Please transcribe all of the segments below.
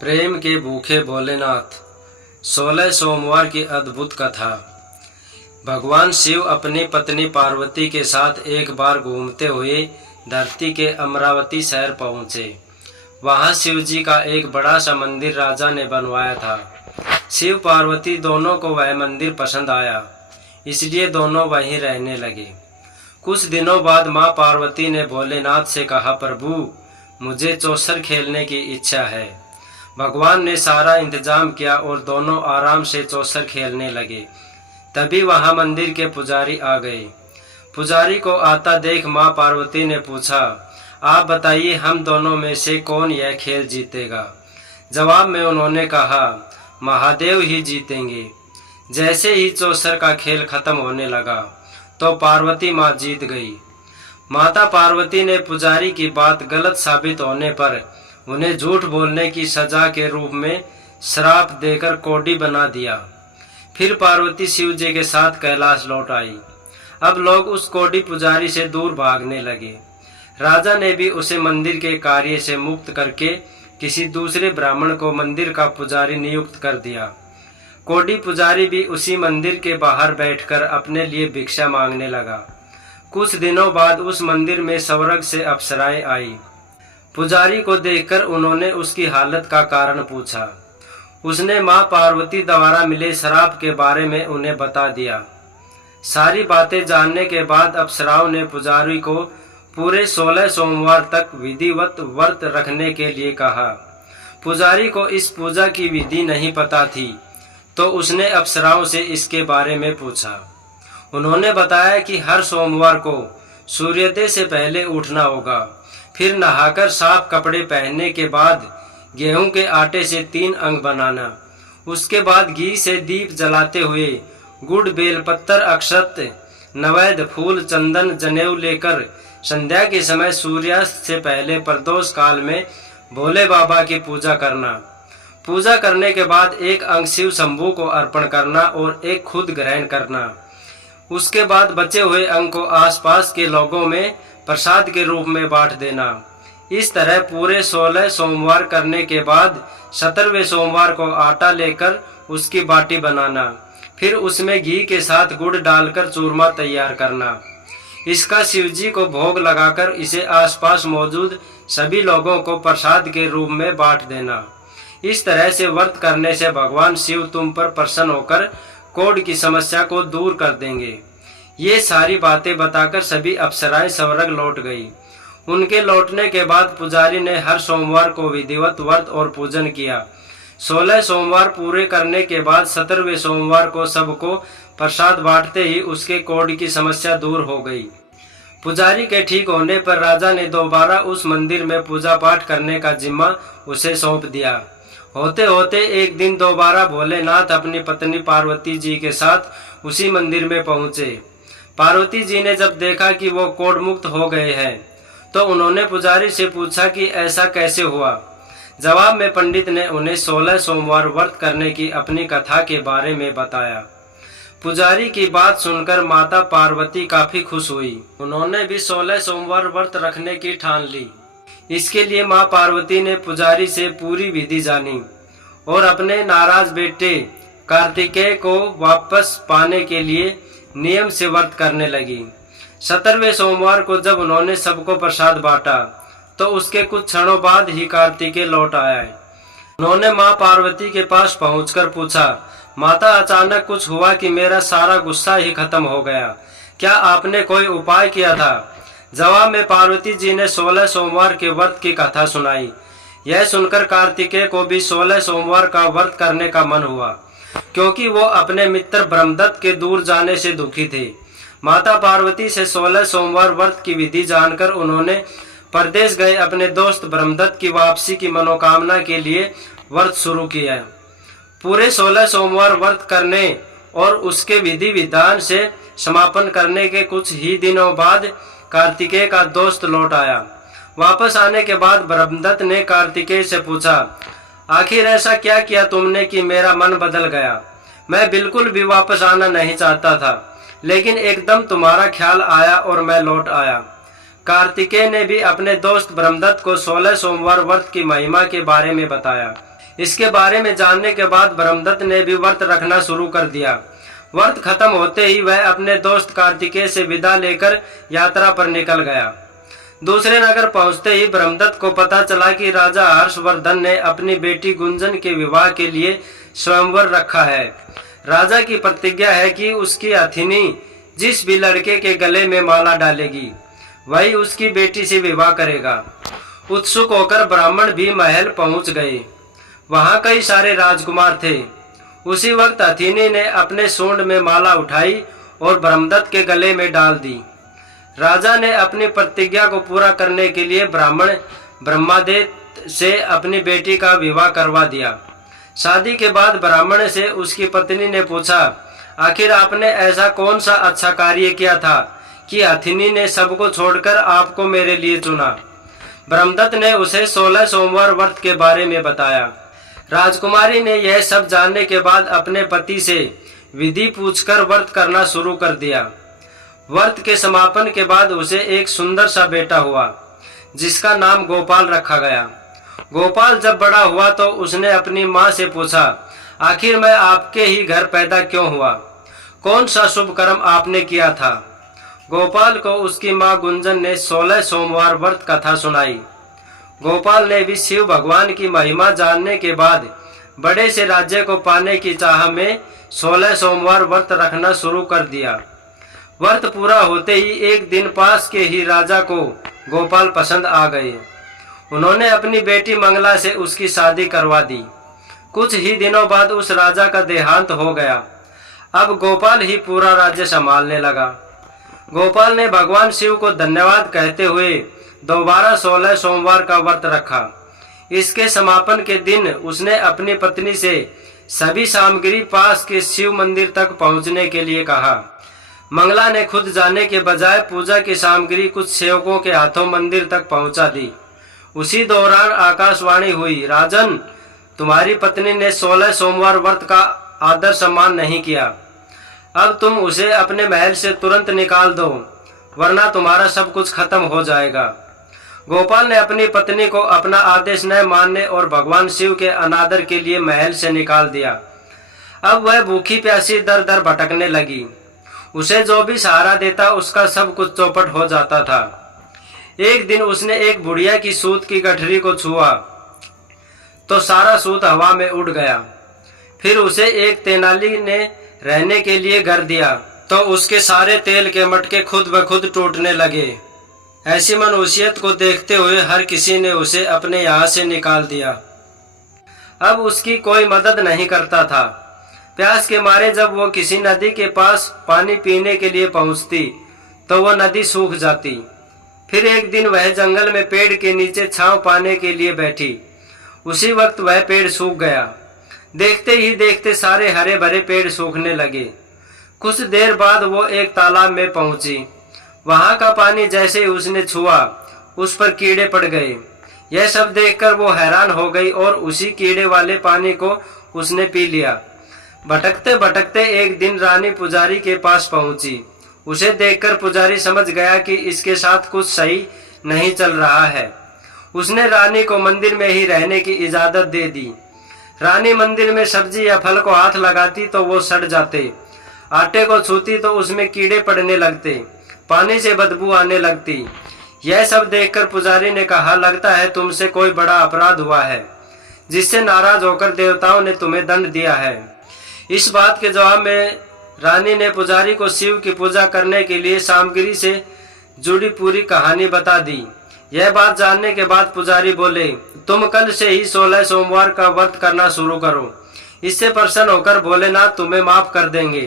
प्रेम के भूखे भोलेनाथ। 16 सोमवार की अद्भुत कथा। भगवान शिव अपनी पत्नी पार्वती के साथ एक बार घूमते हुए धरती के अमरावती शहर पहुँचे। वहाँ शिव जी का एक बड़ा सा मंदिर राजा ने बनवाया था। शिव पार्वती दोनों को वह मंदिर पसंद आया, इसलिए दोनों वहीं रहने लगे। कुछ दिनों बाद माँ पार्वती ने भोलेनाथ से कहा, प्रभु मुझे चौसर खेलने की इच्छा है। भगवान ने सारा इंतजाम किया और दोनों आराम से चौसर खेलने लगे। तभी वहां मंदिर के पुजारी आ गए। पुजारी को आता देख माँ पार्वती ने पूछा, आप बताइए हम दोनों में से कौन यह खेल जीतेगा। जवाब में उन्होंने कहा, महादेव ही जीतेंगे। जैसे ही चौसर का खेल खत्म होने लगा तो पार्वती माँ जीत गई। माता पार्वती ने पुजारी की बात गलत साबित होने पर उन्हें झूठ बोलने की सजा के रूप में श्राप देकर कोढ़ी बना दिया। फिर पार्वती शिव जी के साथ कैलाश लौट आई। अब लोग उस कोढ़ी पुजारी से दूर भागने लगे। राजा ने भी उसे मंदिर के कार्य से मुक्त करके किसी दूसरे ब्राह्मण को मंदिर का पुजारी नियुक्त कर दिया। कोढ़ी पुजारी भी उसी मंदिर के बाहर बैठकर अपने लिए भिक्षा मांगने लगा। कुछ दिनों बाद उस मंदिर में स्वर्ग से अप्सराएं आई। पुजारी को देखकर उन्होंने उसकी हालत का कारण पूछा। उसने माँ पार्वती द्वारा मिले श्राप के बारे में उन्हें बता दिया। सारी बातें जानने के बाद अप्सराओं ने पुजारी को पूरे 16 सोमवार तक विधिवत व्रत रखने के लिए कहा। पुजारी को इस पूजा की विधि नहीं पता थी, तो उसने अप्सराओं से इसके बारे में पूछा। उन्होंने बताया कि हर सोमवार को सूर्योदय से पहले उठना होगा, फिर नहाकर साफ कपड़े पहनने के बाद गेहूं के आटे से 3 अंग बनाना। उसके बाद घी से दीप जलाते हुए गुड़ बेलपत्तर अक्षत नवैद फूल चंदन जनेऊ लेकर संध्या के समय सूर्यास्त से पहले प्रदोष काल में भोले बाबा की पूजा करना। पूजा करने के बाद 1 अंग शिव शंभू को अर्पण करना और 1 खुद ग्रहण करना। उसके बाद बचे हुए अंग को आसपास के लोगों में प्रसाद के रूप में बांट देना। इस तरह पूरे 16 सोमवार करने के बाद 17वें सोमवार को आटा लेकर उसकी बाटी बनाना, फिर उसमें घी के साथ गुड़ डालकर चूरमा तैयार करना। इसका शिवजी को भोग लगाकर इसे आसपास मौजूद सभी लोगों को प्रसाद के रूप में बांट देना। इस तरह से व्रत करने से भगवान शिव तुम पर प्रसन्न होकर कोढ़ की समस्या को दूर कर देंगे। ये सारी बातें बताकर सभी अप्सराएं स्वर्ग लौट गई। उनके लौटने के बाद पुजारी ने हर सोमवार को विधिवत व्रत और पूजन किया। 16 सोमवार पूरे करने के बाद 17वें सोमवार को सबको प्रसाद बांटते ही उसके कोढ़ की समस्या दूर हो गई। पुजारी के ठीक होने पर राजा ने दोबारा उस मंदिर में पूजा पाठ करने का जिम्मा उसे सौंप दिया। होते होते एक दिन दोबारा भोलेनाथ अपनी पत्नी पार्वती जी के साथ उसी मंदिर में पहुंचे। पार्वती जी ने जब देखा कि वो कोढ़ मुक्त हो गए हैं तो उन्होंने पुजारी से पूछा कि ऐसा कैसे हुआ। जवाब में पंडित ने उन्हें 16 सोमवार व्रत करने की अपनी कथा के बारे में बताया। पुजारी की बात सुनकर माता पार्वती काफी खुश हुई। उन्होंने भी 16 सोमवार व्रत रखने की ठान ली। इसके लिए माँ पार्वती ने पुजारी से पूरी विधि जानी और अपने नाराज बेटे कार्तिकेय को वापस पाने के लिए नियम से व्रत करने लगी। 17वें सोमवार को जब उन्होंने सबको प्रसाद बांटा तो उसके कुछ क्षणों बाद ही कार्तिकेय लौट आया। उन्होंने माँ पार्वती के पास पहुंचकर पूछा, माता अचानक कुछ हुआ कि मेरा सारा गुस्सा ही खत्म हो गया, क्या आपने कोई उपाय किया था? जवाब में पार्वती जी ने 16 सोमवार के व्रत की कथा सुनाई। यह सुनकर कार्तिकेय को भी 16 सोमवार का व्रत करने का मन हुआ, क्योंकि वो अपने मित्र ब्रह्मदत्त के दूर जाने से दुखी थे। माता पार्वती से 16 सोमवार व्रत की विधि जानकर उन्होंने परदेश गए अपने दोस्त ब्रह्मदत्त की वापसी की मनोकामना के लिए व्रत शुरू किया। पूरे 16 सोमवार व्रत करने और उसके विधि विधान से समापन करने के कुछ ही दिनों बाद कार्तिकेय का दोस्त लौट आया। वापस आने के बाद ब्रह्मदत्त ने कार्तिकेय से पूछा, आखिर ऐसा क्या किया तुमने कि मेरा मन बदल गया? मैं बिल्कुल भी वापस आना नहीं चाहता था, लेकिन एकदम तुम्हारा ख्याल आया और मैं लौट आया। कार्तिकेय ने भी अपने दोस्त ब्रह्मदत्त को 16 सोमवार व्रत की महिमा के बारे में बताया। इसके बारे में जानने के बाद ब्रह्मदत्त ने भी व्रत रखना शुरू कर दिया। व्रत खत्म होते ही वह अपने दोस्त कार्तिकेय से विदा लेकर यात्रा पर निकल गया। दूसरे नगर पहुंचते ही ब्रह्मदत्त को पता चला कि राजा हर्षवर्धन ने अपनी बेटी गुंजन के विवाह के लिए स्वयंवर रखा है। राजा की प्रतिज्ञा है कि उसकी अथिनी जिस भी लड़के के गले में माला डालेगी वही उसकी बेटी से विवाह करेगा। उत्सुक होकर ब्राह्मण भी महल पहुंच गए। वहां कई सारे राजकुमार थे। उसी वक्त अथिनी ने अपने सूंड में माला उठाई और ब्रह्मदत्त के गले में डाल दी। राजा ने अपनी प्रतिज्ञा को पूरा करने के लिए ब्राह्मण ब्रह्मदेव से अपनी बेटी का विवाह करवा दिया। शादी के बाद ब्राह्मण से उसकी पत्नी ने पूछा, आखिर आपने ऐसा कौन सा अच्छा कार्य किया था कि अथिनी ने सबको छोड़कर आपको मेरे लिए चुना। ब्रह्मदत्त ने उसे 16 सोमवार व्रत के बारे में बताया। राजकुमारी ने यह सब जानने के बाद अपने पति से विधि पूछकर व्रत करना शुरू कर दिया। व्रत के समापन के बाद उसे एक सुंदर सा बेटा हुआ जिसका नाम गोपाल रखा गया। गोपाल जब बड़ा हुआ तो उसने अपनी माँ से पूछा, आखिर मैं आपके ही घर पैदा क्यों हुआ? कौन सा शुभ कर्म आपने किया था? गोपाल को उसकी माँ गुंजन ने 16 सोमवार व्रत कथा सुनाई। गोपाल ने भी शिव भगवान की महिमा जानने के बाद बड़े से राज्य को पाने की चाह में 16 सोमवार व्रत रखना शुरू कर दिया। व्रत पूरा होते ही एक दिन पास के ही राजा को गोपाल पसंद आ गए। उन्होंने अपनी बेटी मंगला से उसकी शादी करवा दी। कुछ ही दिनों बाद उस राजा का देहांत हो गया। अब गोपाल ही पूरा राज्य संभालने लगा। गोपाल ने भगवान शिव को धन्यवाद कहते हुए दोबारा 16 सोमवार का व्रत रखा। इसके समापन के दिन उसने अपनी पत्नी से सभी सामग्री पास के शिव मंदिर तक पहुंचने के लिए कहा। मंगला ने खुद जाने के बजाय पूजा की सामग्री कुछ सेवकों के हाथों मंदिर तक पहुंचा दी। उसी दौरान आकाशवाणी हुई, राजन, तुम्हारी पत्नी ने 16 सोमवार व्रत का आदर सम्मान नहीं किया। अब तुम उसे अपने महल से तुरंत निकाल दो, वरना तुम्हारा सब कुछ खत्म हो जाएगा। गोपाल ने अपनी पत्नी को अपना आदेश न मानने और भगवान शिव के अनादर के लिए महल से निकाल दिया। अब वह भूखी प्यासी दर दर भटकने लगी। उसे जो भी सहारा देता उसका सब कुछ चौपट हो जाता था। एक दिन उसने एक बुढ़िया की सूत की गठरी को छुआ तो सारा सूत हवा में उड़ गया। फिर उसे एक तेनाली ने रहने के लिए घर दिया तो उसके सारे तेल के मटके खुद ब खुद टूटने लगे। ऐसी मनुष्यत को देखते हुए हर किसी ने उसे अपने यहाँ से निकाल दिया। अब उसकी कोई मदद नहीं करता था। प्यास के मारे जब वो किसी नदी के पास पानी पीने के लिए पहुंचती तो वह नदी सूख जाती। फिर एक दिन वह जंगल में पेड़ के नीचे छांव पाने के लिए बैठी। उसी वक्त वह पेड़ सूख गया। देखते ही देखते सारे हरे भरे पेड़ सूखने लगे। कुछ देर बाद वो एक तालाब में पहुंची। वहां का पानी जैसे ही उसने छुआ उस पर कीड़े पड़ गए। यह सब देखकर वो हैरान हो गई और उसी कीड़े वाले पानी को उसने पी लिया। भटकते भटकते एक दिन रानी पुजारी के पास पहुंची। उसे देखकर पुजारी समझ गया कि इसके साथ कुछ सही नहीं चल रहा है। उसने रानी को मंदिर में ही रहने की इजाजत दे दी। रानी मंदिर में सब्जी या फल को हाथ लगाती तो वो सड़ जाते, आटे को छूती तो उसमें कीड़े पड़ने लगते, पानी से बदबू आने लगती। यह सब देखकर पुजारी ने कहा, लगता है तुमसे कोई बड़ा अपराध हुआ है जिससे नाराज होकर देवताओं ने तुम्हें दंड दिया है। इस बात के जवाब में रानी ने पुजारी को शिव की पूजा करने के लिए सामग्री से जुड़ी पूरी कहानी बता दी। यह बात जानने के बाद पुजारी बोले, तुम कल से ही 16 सोमवार का व्रत करना शुरू करो। इससे प्रसन्न होकर भोलेनाथ तुम्हें माफ कर देंगे।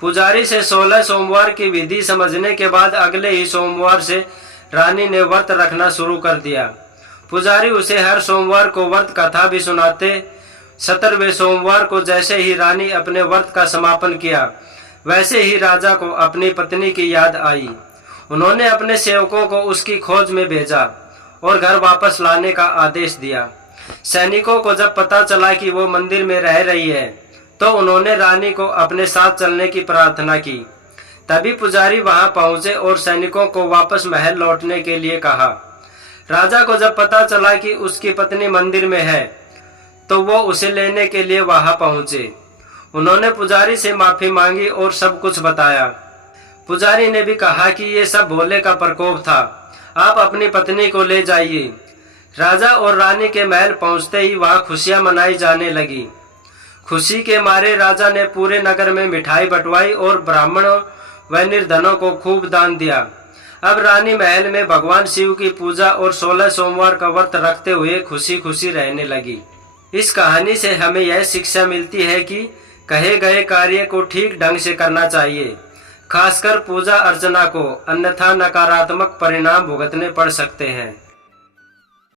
पुजारी से 16 सोमवार की विधि समझने के बाद अगले ही सोमवार से रानी ने व्रत रखना शुरू कर दिया। पुजारी उसे हर सोमवार को व्रत कथा भी सुनाते। 17वें सोमवार को जैसे ही रानी अपने व्रत का समापन किया वैसे ही राजा को अपनी पत्नी की याद आई। उन्होंने अपने सेवकों को उसकी खोज में भेजा और घर वापस लाने का आदेश दिया। सैनिकों को जब पता चला कि वो मंदिर में रह रही है तो उन्होंने रानी को अपने साथ चलने की प्रार्थना की। तभी पुजारी वहां पहुंचे और सैनिकों को वापस महल लौटने के लिए कहा। राजा को जब पता चला कि उसकी पत्नी मंदिर में है तो वो उसे लेने के लिए वहां पहुंचे। उन्होंने पुजारी से माफी मांगी और सब कुछ बताया। पुजारी ने भी कहा कि ये सब भोले का प्रकोप था, आप अपनी पत्नी को ले जाइए। राजा और रानी के महल पहुंचते ही वहां खुशियां मनाई जाने लगी। खुशी के मारे राजा ने पूरे नगर में मिठाई बंटवाई और ब्राह्मणों व निर्धनों को खूब दान दिया। अब रानी महल में भगवान शिव की पूजा और 16 सोमवार का व्रत रखते हुए खुशी खुशी रहने लगी। इस कहानी से हमें यह शिक्षा मिलती है कि कहे गए कार्य को ठीक ढंग से करना चाहिए, खासकर पूजा अर्चना को, अन्यथा नकारात्मक परिणाम भुगतने पड़ सकते हैं।